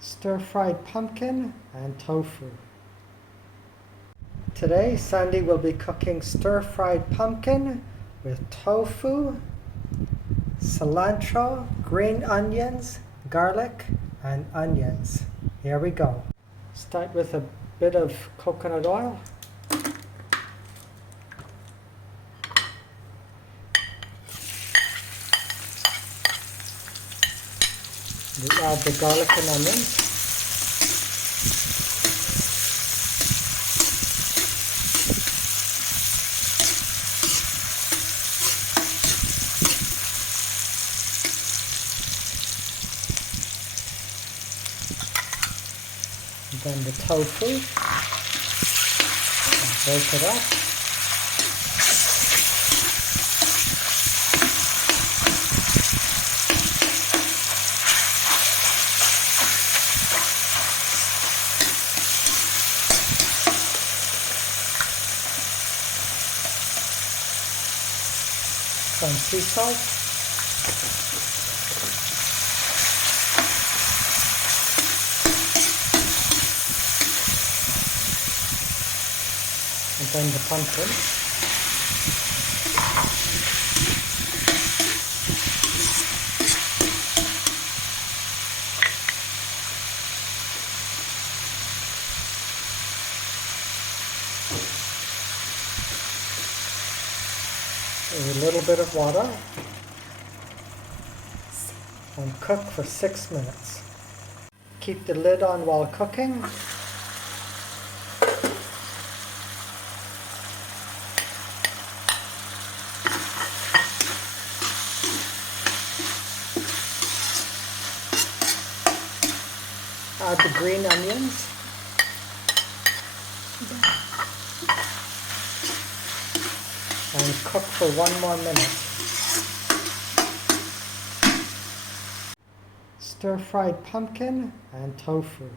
stir-fried pumpkin and tofu. Today, Sandy will be cooking stir-fried pumpkin with tofu, cilantro, green onions, garlic, and onions. Here we go. Start with a bit of coconut oil. We add the garlic and onions. And then the tofu. And break it up. Some sea salt, and then the pumpkin, a little bit of water, and cook for 6 minutes. Keep the lid on while cooking. Add the green onions. And cook for 1 more minute. Stir-fried pumpkin and tofu.